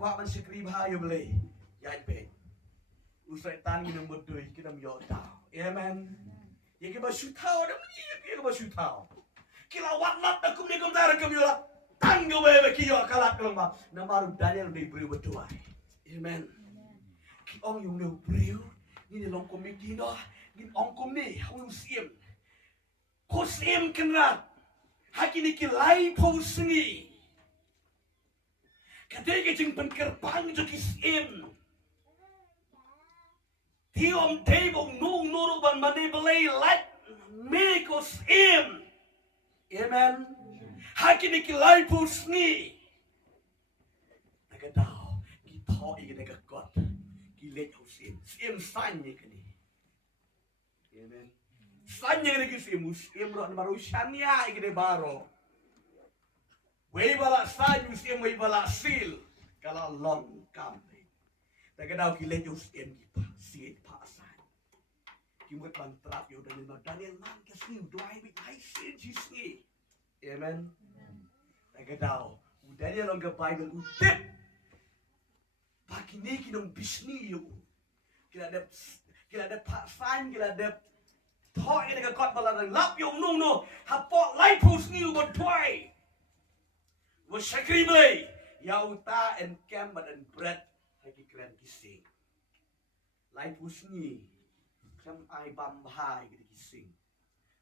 kuat man sekri bahaya boleh. Ya pe. Usai tan kita berdua kita yo tau. Amen. Ya kita bersyukur dah ni kita bersyukur. Kita watlat dah kumni kumdara kumyola. Tanggo be ki yo kalat kelma. Namaru Daniel di beri berdua. Amen. Ki ong yung no beri ni long komiti no. Ni ong komni hong siem. Ko siem kenrat. Hakini ki lai po sengi. Ketika jeng penkerpang jo ki siem. Tiom table no ban manipulate like miracles in. Amen. Hakini ki lai po sengi. Nagadao ki tho i ke God. Ki let ho siem. Siem sanye kini. Amen. Sanye ke siem siem ro baru shania i ke baro. Wei bala sanyu siem wei bala sil. Kalau long kam. Nagadao ki let ho siem ki pa siem pa san. Ki mo ban trap yo Daniel man ke siem doai bi ai siem ji siem. Amen. Nagadao Daniel on the Bible utip. Pakini kinong bisni yo. Kila ada pasan, kila ada thoi ini ke kot balang lap yo no. Hapot lai pus ni bon thoi. Was sakrible. Yauta and camp and bread haki klan kising. Lai pus ni. Kam ai bam bahai ke kising.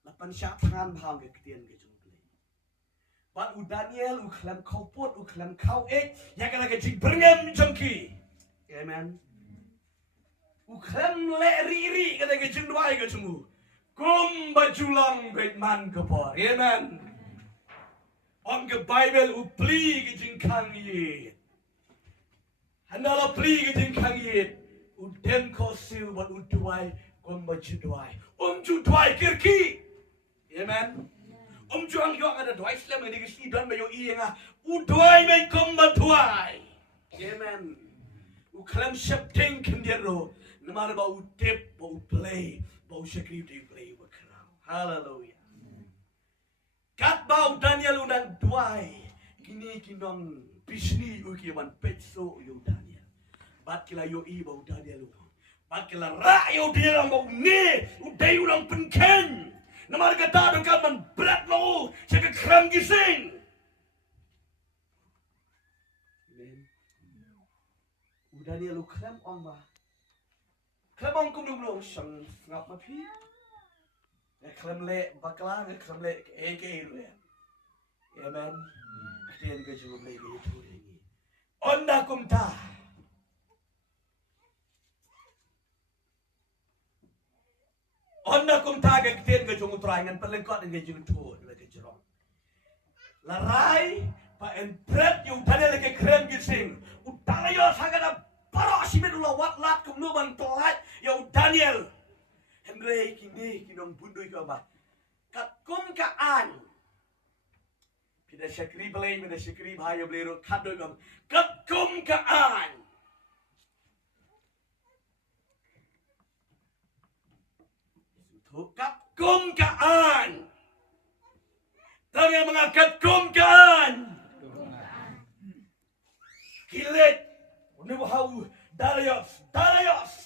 Lapan syak tangan bahang ke ketian ke jumble. But Daniel uklam kau pot uklam kau yang kena ke jing berngam jengki. Amen. Uklam le riri kena ke jing dua ke jemu. Kum bajulang bedman kepor. Amen. On ke Bible upli ke jing kang ye. Handala pli ke jing kang ye. Uden ko sil buat uduai kum baju duai. Ju duai kirki. Amen. Juang yo ada duai Islam ini ke si don bayo ienga. Uduai mai kum baduai. Amen. Uklam septing kendero. Namara ba utip ba play ba sekri play ba kerau. Hallelujah. Kat bau Daniel undang duai. Kini kinong bisni uki man petso yo Daniel. Bat kila yo i bau Daniel. Bat kila ra yo dia bau ni. Udai urang penken. Namar kata dong man berat lo. Saya kram gising. Amen. Daniel kram on ba. Kram on kum dulu sang ngap ma pi. Kram le bakla kram le eke lu ya. Amen. Ketian ke jumlah le itu ini. Onda kum ta. Onda kum ta ke ketian ke jumlah terangan pelengkot dengan jumlah tu ke jerong. Larai pa entret yung Daniel ke kram gising. Utalayo sangat para simen ulah watlat kum nu ban telat yung Daniel. Henry kini kinong bundoy ka ba? Kat kum kaan. Pida syakri belay, pida syakri bahaya belero kadoy ka. Kat kum kaan. Kat kum kaan. Tanya mga kat kum kaan. Kilit. Ano hau Darius.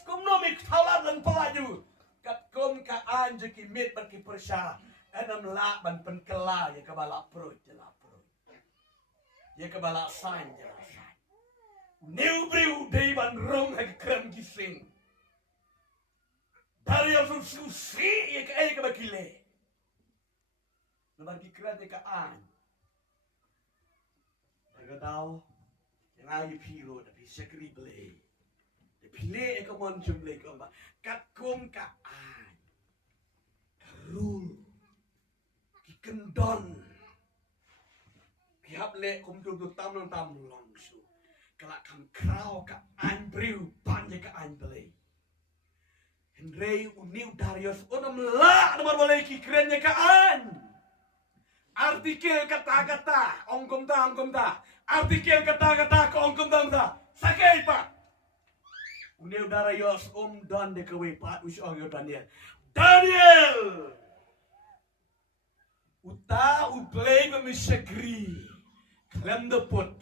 Kum no mik talat lang pelaju. Kat kum kaan je kimit ban ki persya. Enam la ban penkela ya kebala perut je la perut. Ya kebala san je la san. New brew day ban rong hak krem gising. Darius susi ya ke bakile. Nabar ki kran ya kaan. Daga daw yang ayu piro tapi sekri ble. Pilih ke mon jumlah ke apa? Kat kum kaan, kerul, kikendon, kiap le kum tu tam langsung. Kelak kam krau kaan briu panja kaan beli. Henry uniu Darius unam la nomor boleh kikrennya kaan. Artikel kata-kata ongkom ta. Artikel kata-kata ke ongkom ta. Sakai pak. Uneu Darius don de kewe pat usong yo Daniel. Daniel! Uta uplay me misagri. Klem de pot.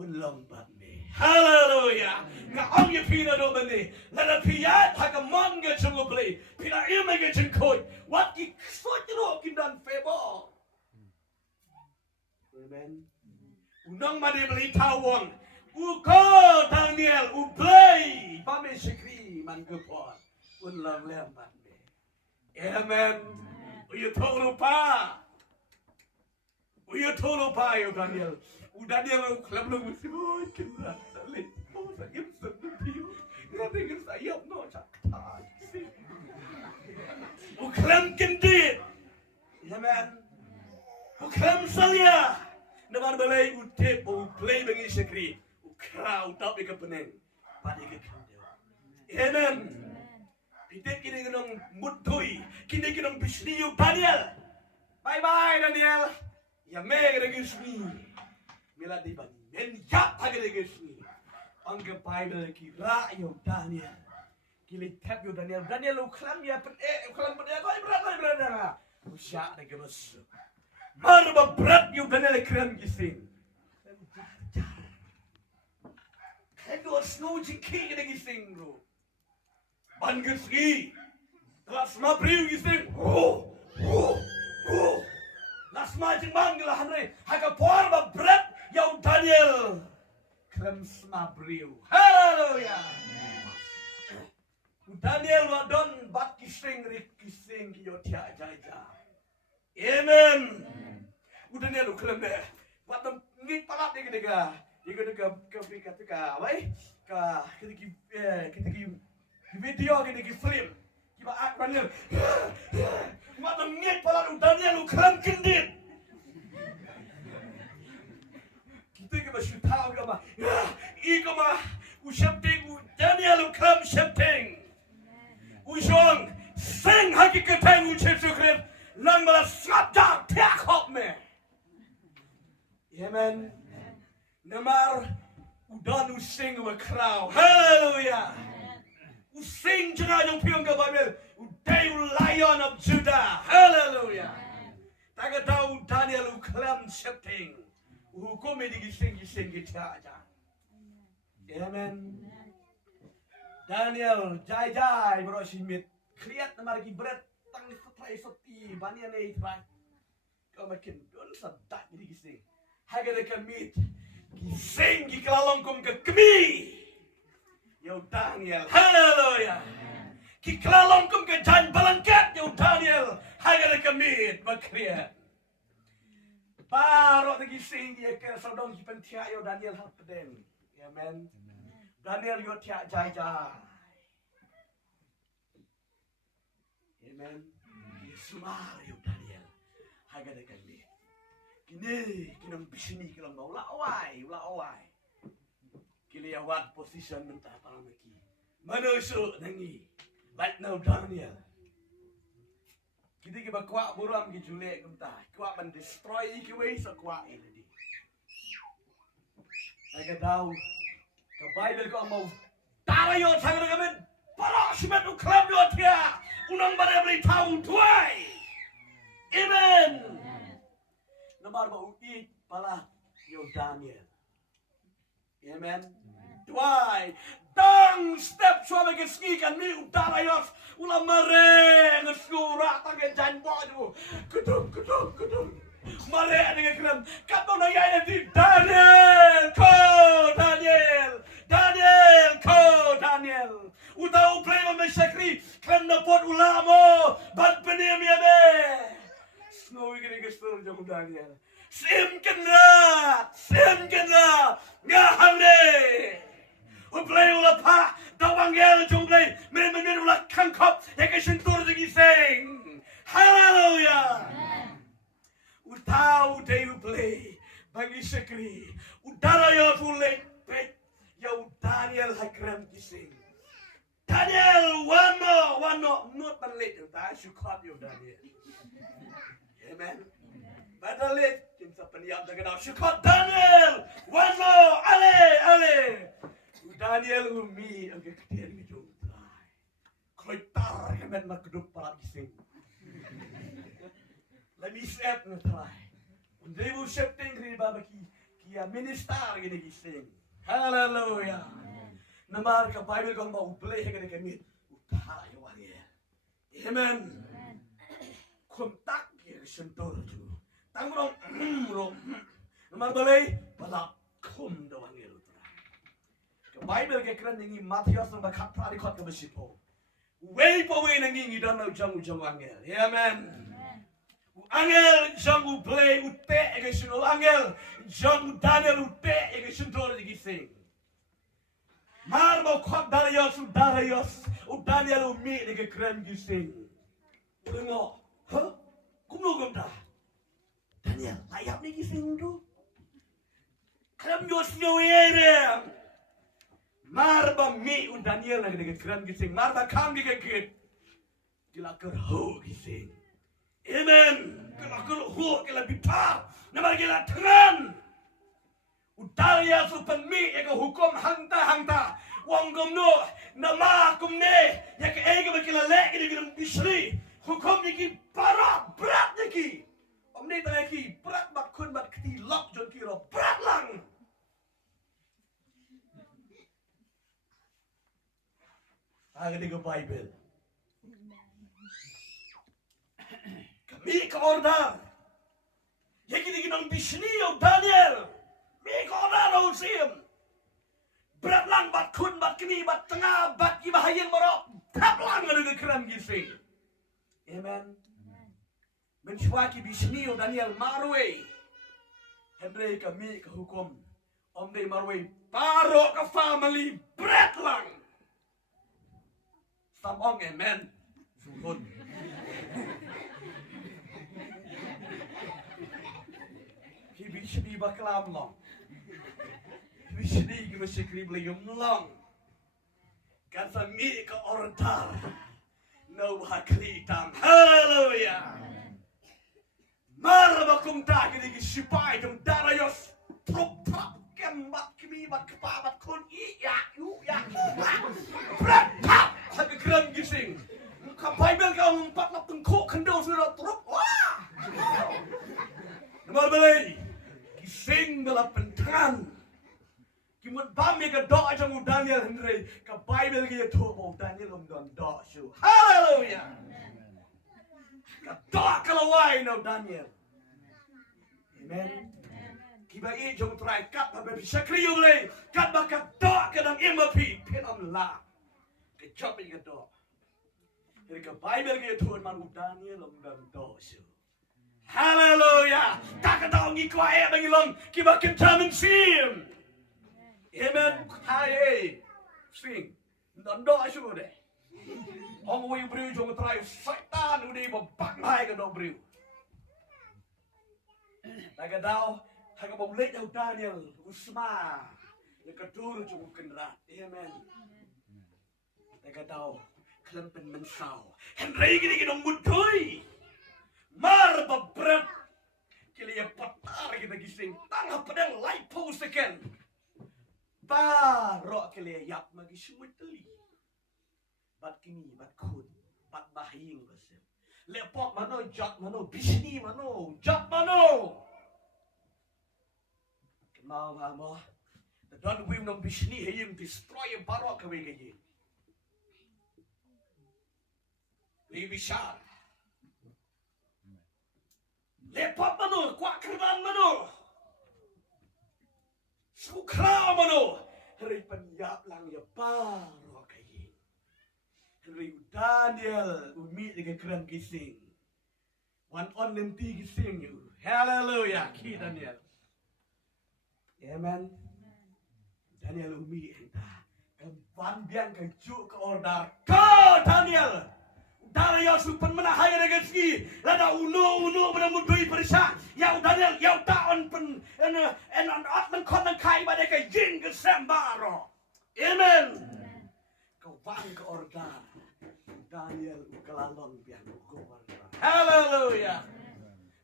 ulang batme. Hallelujah. Ngong ye pina do bani. Lada piyat hakamon ge chungu play. Pina ima ge chungkoi. What ki sojro kim dan favor. Amen. Unang madi beli tawon. Uko Daniel uplay. Bame shikri man gepon. Ulang lem batme. Amen. Uyu tolupa. Uyu tolupa yo Daniel. Daniel kelablu musibah kita salih. Oh saya sedih. Nanti saya no cakap. Uklam kendit. Amen. Uklam salia. Naman balai utip play bagi sekri. Ukrau tak bagi peneng. Pada kekandil. Amen. Kita kini kenong mutui. Kini kenong bisniu Daniel. Bye bye Daniel. Ya meg lagi sini. Mila di bani. Men yak lagi lagi sini. Angge Bible kira yo Daniel. Kili tap yo Daniel. Daniel uklam ya uklam pada kau berat. Usyak lagi masuk. Marba berat yo Daniel kram gising. Kendo snow jiki lagi gising bro. Bangesri. Kelas mabriu gising. Las majeng manggil hanre. Haga porba berat yo Daniel. Kram smabriu. Hallelujah. Daniel wadon bat kising rik kising yo tia jaja. Amen. Daniel kram deh. Watam ngi palat ni kedega. Kedega ketika wai ka kedegi video kedegi film. Kiba ak Daniel. Watam ngi palat Daniel kram kendit. Kita masih tahu kama. Ikama usyapting Daniel kram syapting. Usong sing hakikatan ucap Kristus lang malah sabda tiak hop me. Amen. Namar udan using wa crow. Hallelujah. Using jana yung piyong ka Bible. Uday lion of Judah. Hallelujah. Taga daw Daniel uklam syapting. Hukum ini gising kita aja. Amen. Daniel jai berosimit. Kriat namar ki berat tang setrai seti banian ei trai. Kau makin don sadak jadi gising. Haga kamit gising ki kelalongkum ke kemi. Yo Daniel. Hallelujah. Ki kelalongkum ke jan balangkat yo Daniel. Haga kamit bakriat. Baru lagi sing dia ke saudong ki pentia yo Daniel hal pedeng. Amen. Daniel yo tiak jai. Amen. Semar yo Daniel. Haga de kami. Kini kinang bisini kinang mau lawai. Kili awat position mentah paramaki. Manusu nangi. Right now Daniel. Kita kiba kuat buram ki julek mentah. Kuat men destroy ki way sa kuat ini. Haga daw ka Bible ko mau tarayo sangat kami. Para sibat uklam yo tia. Unang bari tahu tuai. Amen. Namar ba uit pala yo Daniel. Amen. Tuai. Dang step suami keski kan mi utarayos ulam mare ngesura tangan jan boju. Kudung. Mare dengan kram. Kato na yaya di Daniel. Daniel. Utau play ma sakri kram na pot ulamo bat penim ya be. Snowy gini gestur jong Daniel. Sim kenra. Ngahamne. Uplay ula pa dawangel jong play men ula kankop yake shyntur jong iseng. Hallelujah. Utau day uplay bagi sakri. Udara ya fulek pek ya Daniel hakram iseng. Daniel, one more, not late. I should call you Daniel. Amen. Better late. Kita peniap dengan should call Daniel. One more, ale. Daniel umi agak ketian gitu. Kau tar kemen mak keduk para bising. Let me step ngetrai. Undai bu shifting kiri babaki ki Kia minister gini gising. Haleluya. Namar ka Bible kong mau play gini kami. Utara yo wangel. Amen. Kontak ya shyntur tu. Tang rong rong. Namar balai balak kum do wangel tu. Ka Bible ke kran ngi Matius nang bakat pradi khot ka besipo. Way po way nang ngi dan no jang wangel. Amen. Angel jang play ute ke shino angel jang Daniel ute ke shyntur gising. Marmo khot Darius Daniel umi ke kran gising. Dengo, huh? Kumno gomda. Daniel, layak ni gising tu. Kram yosyo yere. Marba mi Daniel lagi ke kran gising. Marba kam ke kit. Gila kerho gising. Amen. Kala kerho kala bitar. Nama gila tengan. Udaya supan mi ya ke hukum hangta. Wong gomno nama kumne ya ke ege bakila le ke dibilang bisri. Hukum niki berat niki. Om ni tanya ki berat bat kun bat keti lok jon kiro berat lang. Aga di Bible. Kami ke order. Ya kini nang bisni o Daniel. Mi ke order o sim. Berat lang bat kun bat kini bat tengah bat ibahayang marok. Tap lang ada ke keram gisi. Amen. Mencuaki bisni o Daniel marwe. Henry kami ke hukum. Om day marwe paro ke family berat lang. Samong amen. Suhun. Bisni baklam long. Bisni masih belium long. Kata mi ke order. No hakli tam. Hallelujah. Marbakum tak gini sipai jam Darius prop kembat kimi bat kepabat kun ya. Berat tak. Hak keren gising. Kau Bible kau empat lap tengkuk kendor sudah teruk. Wah. Nomor beli. Gising dalam pentangan. Kimut bami ke doa jamu Daniel Henry. Ke Bible ke tu mau Daniel don doa su. Hallelujah. Ke doa kalau wai no Daniel. Amen. Kiba i jom try kat ba bisa kriu le. Kat ba ke doa ke dang imapi penam la. Ke job ke doa. Jadi ke Bible ke tu man Daniel don doa su. Hallelujah. Tak ketahui ngikwa bagi long kiba kentamin sim. Amen. Hai. Sing. Nando asyuk deh. Ong wei beriu jong try setan udi babak mai ke do beriu. Tak ketahui hak bom lek jauh Daniel Usma. Yang kedua jong kenrat. Amen. Tak ketahui kelempen mensau. Henry gini dong mudoi. Mar babret kili patar kita gising tangah pedang light pose again barok kili yap magi sumut teli bat kini bat kun bat bahing basem lepot mano jat mano bisni mano jat mano kenal mama the don wim no bisni hayim destroy barok kawe gaye li bishar lepot mano, kuat kerdan mano, sukra mano, hari penyap lang ya paro kayin, hari Daniel umi dengan keran gising, one on nanti gising you, hallelujah, ki Daniel, amen, Daniel umi entah, kan biang kejuk ke order, kau Daniel. Darius supan menahaya dengan segi lada uno menamudui perisa yau Daniel yau taon pen en ot men kon kai pada ke jing ke sembaro amen kau wang ke order Daniel ukalalon biang ukor hallelujah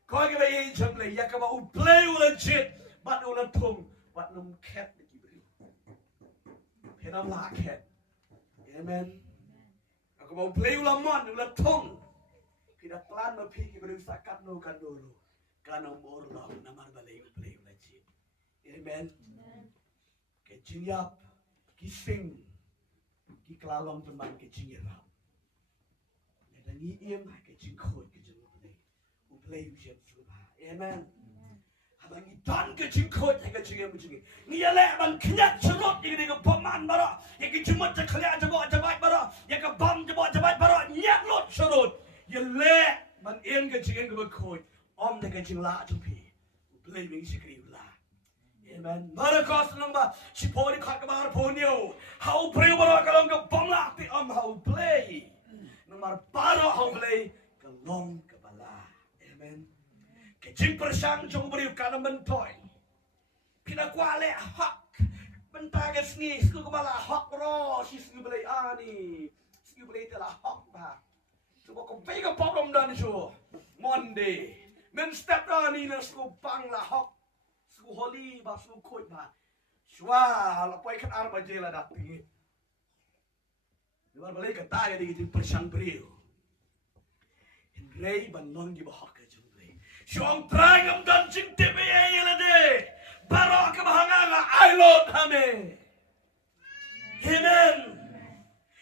kau ke bayi jamle ya ke ba play legit bat ulat tung bat num cat dikibri penam la cat amen. Aku mau play ulamon ulat tong. Kita plan mau pergi berusaha kat no kan dulu. Karena umur long namar balai play ulajit. Amen. Cái chinh yap, cái sinh, cái klalong teman cái chinh yap. Để ta nghĩ im cái chinh khôi cái chinh này, uplay ujian sudah. Amen. Abang itan ke jingkot ke jingem jingi. Ni le ban knyat serot ni ke paman bara. Ye ke jumot je khlia jabat bara. Ye ke bam jabat bara nyat lot serot. Ye le ban en ke jingem ke khoi. Om de ke jingla jumpi. Play wing sikri la. Amen. Mara kos nang ba sipori khat ka bar ponyo. How pray bara ka long ke bam la ti om how play. Nang mar bara how play ka long ke bala. Amen. Jing persang jong beriu kana mentoy. Pina kuale hak. Bentaga sni sku kemala hak ro si sku belai ani. Sku belai telah hak ba. Cuba ko pega problem dan jo. Monday. Men step ani na sku bang la hak. Sku holy ba sku koi ba. Shwa la poi kan arba jela dati. Luar belai kata ya di jing persang beriu. Rei ban long di ba hak. Siang terang dan jing tipe yang lade, barok kebahanga ailot hame. Amen.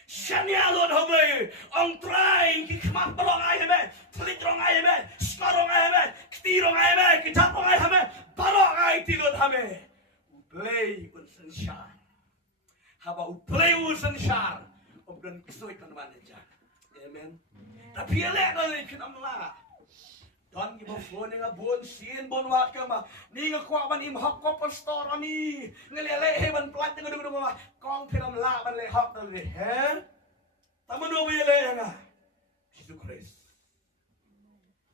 Shania lord hame, ang terang kikmat barok ayame, telit rong ayame, skarong ayame, ktirong ayame, kitapong ayame, barok ay tilot hame. Uplay unsan shar, haba uplay unsan shar, obdan kisoy kanuman aja. Amen. Tapi elak kali kinamla. Don gi phone nga bon sin bon wat ka ma ni nga kwa ban im hok ko pastor ani ngelele he ban plat nga dum ma kong phiram la ban le hok dal he tamano bi le nga Jesus Christ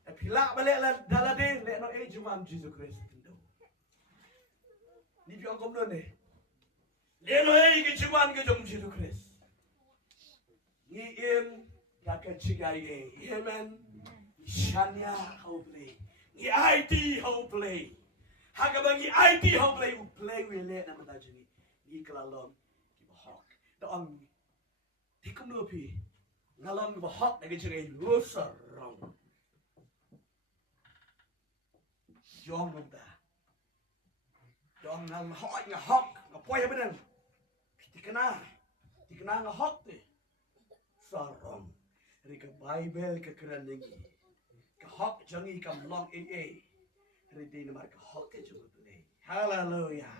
e phila ba le la dalade le no e juman Jesus Christ ni bi ong kom no ne le no e gi juman ge jom Jesus Christ ni im ya ka chigai ge amen. Shania how play. Ni IT how play. Hagabang ni IT how play. U play we le na mata jini. Ni kalalom ki ba hok. Da ang tikum no pi. Ngalom ba hok na gijere loser rong. Jom da. Dong nang hok nga hok nga poy ba nang. Tikana nga hok te. Sarong. Rika Bible ka kranengi. Hok jangi kam long AA. Ridi namar ka hok ke jumble. Hallelujah.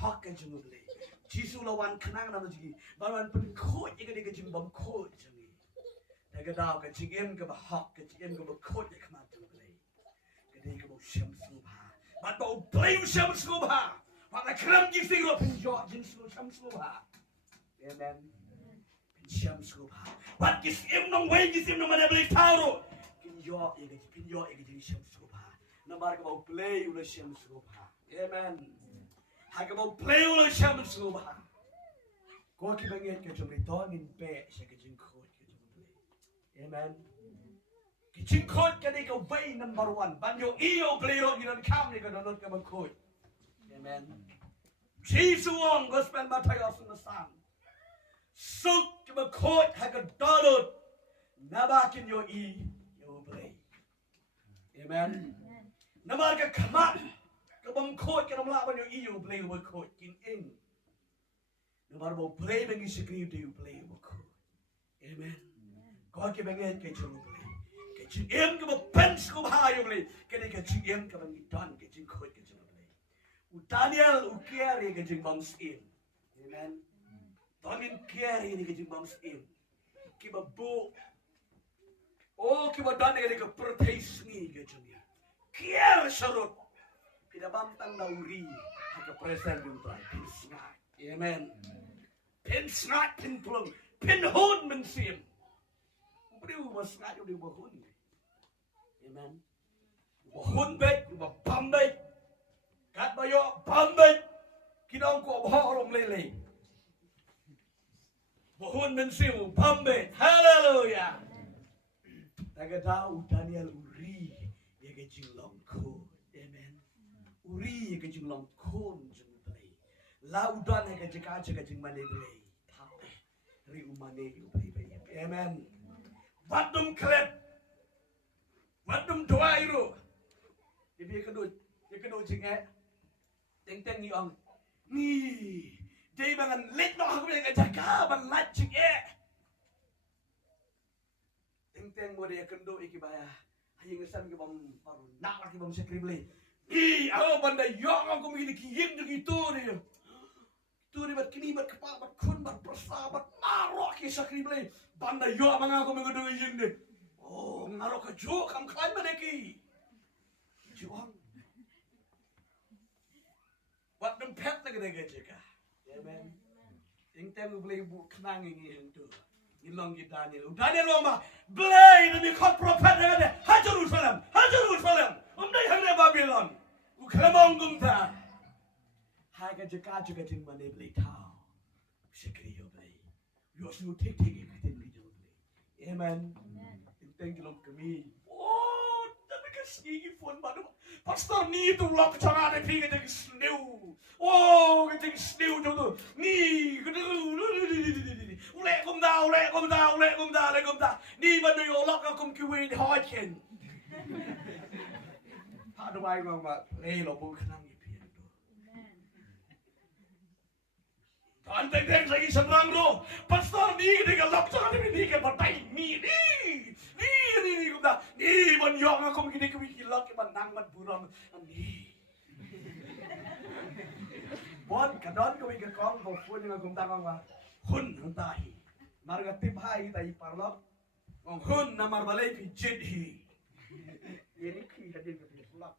Hok ke jumble. Jisu lawan kenang nama jigi. Baran pen kot ye ke jing bam kot jangi. Daga daw ka jingem ke ba hok ke jingem ke ba kot ye kama jumble. Ke ke ba sham subha. Bat ba play sham subha. Ba na kram ji sing ro pen jo jin sham subha. Amen. Sham subha. Bat kis im nong wei kis im nong mana beli tauro. Pinyo ege siyam suba. Namar ka ba play ula siyam suba. Amen. Haga ba play ula siyam suba. Ko ki banget ka jom rito ngin pe siya ka jing khot ka jom play. Amen. Ki jing khot ka ni ka way number 1. Banyo iyo play ro ginan kam ni ka donot ka ba khot. Amen. Jesus wong gospel Matthew sun sang. Suk ka ba khot haga donot. Nabakin yo i play. Amen. Namar ka kamat ka bang kot ka namla ban yung iyo play mo kot kin ing. Namar mo play bang isikri do play mo kot. Amen. Ko ki bang ke jung play. Ke jing em ka ba pens ko ba yo play. Ke ni ka jing em ka bang itan ke jing kot ke jung play. U Daniel u kiari ke jing bang sim. Amen. Dangin kiari ni ke jing bang sim. Ki ba bo oh, kita dan dengan ke pertesni ke dunia. Kier serut. Kita bantang nauri ke present untuk pin snat. Amen. Pin snat pin plung. Pin hun mensim. Beriu mas snat di bahun. Amen. Bahun bet, bambet. Kat bayo bambet. Kita angko baharom lele. Bahun mensim bambet. Hallelujah. Taga daw Daniel uri ye ke jinglong ko. Amen. Uri ye ke jinglong ko jung play. La udan ye ke jika jika jing mane play. Tau. Ri umane yu play play. Amen. Wadum klep. Wadum doa iru. Ye ke do jing Teng ni ong. Ni. Day mangan lit no aku bilang jaga ban lat cik Teng mo dia kendo iki baya. Hayi ngesan ke bam paru. Nak lagi bam sekrible. Ni aku banda yang aku begini kiyim gitu dia. Tu dia bat kini bat kepala bat kun bat persahabat marok ki sekrible. Banda yang mang aku mengedo yin deh. Oh, ngarok ke jo kam klaim maneki. Juang. Wat dem pet lagi deh jaga. Amen. Yang temu boleh bu kenang ini hentu. Ilong kita Daniel. Daniel lama boleh demi kau prophet ada. Jerusalem. Umday hanya Babylon. Uklamong gumta. Hai kerja juga jeng mana boleh tahu. Sekali yo boleh. Yo semua tik kita boleh. Amen. Yang temu kami. Oh, tapi kesini pun baru. Pastor ni tu lok cara ada pergi ke snew. Oh, ke snew tu. Ni, ulek kum dah. Ni mana yo lok aku kuwi hot ken. Ada baik mak, lo bu kenang ni pian tu. Tenteng lagi senang tu. Pastor ni dia lok cara ni ke batai ni. Ni kum dah. Ni man yo aku begini kuwi lok ke nang man buram ni. Bon kadon ko wi kong bo phun nga kum tang wa hun hang tahi mar ga tip hai tai parlok ngong hun na mar balai pi jit hi ini khi hadin ko pi lak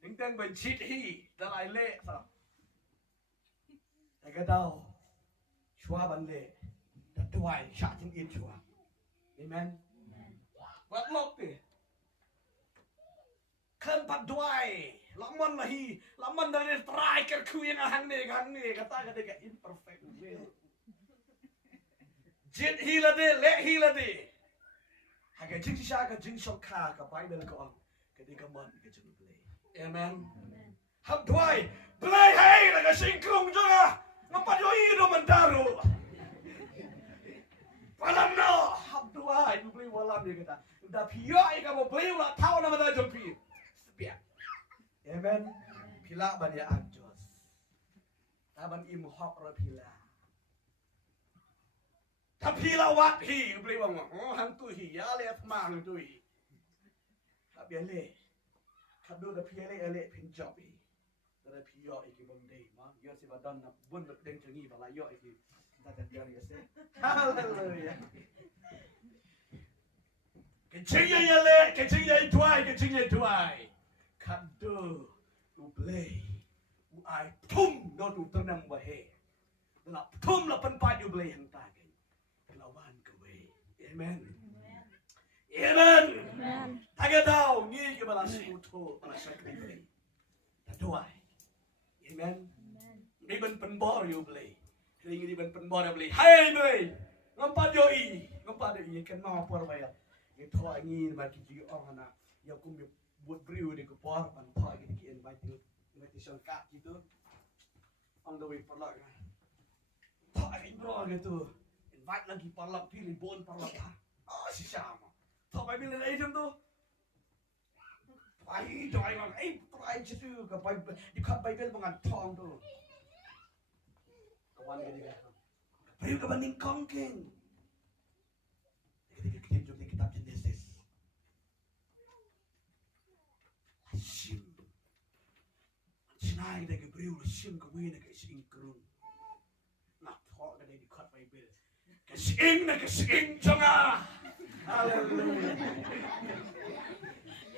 ing tang ban jit hi da lai le sa ta ga dau chua ban le da tuai sha ting in chua amen wat lok ti kan pat duai laman lahi laman dari try kerku yang hang ni kata imperfect will jit hilade le hilade haga jing sha ka jing sok ka bible ko ke di ka man ke jing play amen hab duai play hey la ka sing krung jo ngapa yo i do mandaro palam no hab duai du play walam ni kata da pio ai ka mo play la tau na ma da jompi sepia amen. Pila badia anjos. Taban im hok ra pila. Ta pila wat hi beli wang. Oh hang tu hi ya le mang tu hi. Ta bia le. Kadu da pia le pin job hi. Da pia iki bom dei ma. Yo si va dan na bun da deng changi bala yo iki. Ta ta dia ya se. Hallelujah. Kecing ya le, kecing ya tuai. Kado u play u ai thum do tu tenang bahe la thum la pan pa u play hang ta ke lawan ke we amen taga dau ni ke bala su tho bala sakri play ta tuai amen ni ban pan bor u play ni ban pan bor play hai play ngompa yo i kan ma por ba ya ni tho ni ma ki ji ong na ya kum buat beriu di kepor pan thoi ke di invitation card gitu on the way perlak thoi bro gitu invite lagi perlak pilih bon perlak oh si sama thoi pilih agent tu ai doi mang try situ ke di kat bible pengan thong tu kawan ke dia beriu ke banding kongking kita juga kitab Genesis sim sinai de beriu sim ke wina ke sing krun nak thok de di khat bible ke sing jonga haleluya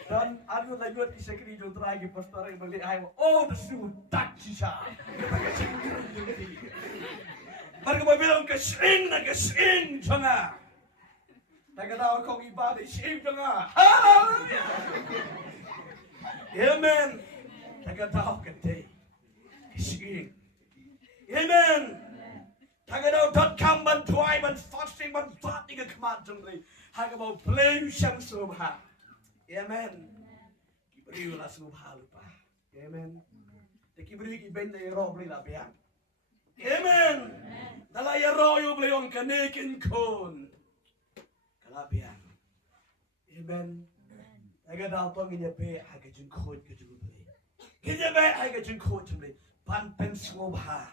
dan anu lanjut di sekri jo terakhir pastor yang beli ayo oh besu tak sisa ke sing krun jadi baru bilang ke sing jonga tak tahu kau ibadah sing jonga haleluya amen. Taga tahu kete. Kising. Amen. Taga tahu .com ban tuai ban fasting ban fat ni ke kemat jengli. Haga mau play siang subha. Amen. Kiberiu lah subha lupa. Amen. Kiberiu ki ben dai ro beli lah biang. Amen. Dalam ya ro yo beli on kanekin kon. Kala biang. Amen. Aga daw to nginya be haga jing khot ke jing ble. Nginya be haga jing khot jing ble. Pan pen swobha.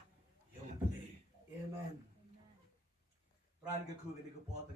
Yong ble. Amen. Ran ke ku ke ko pot ke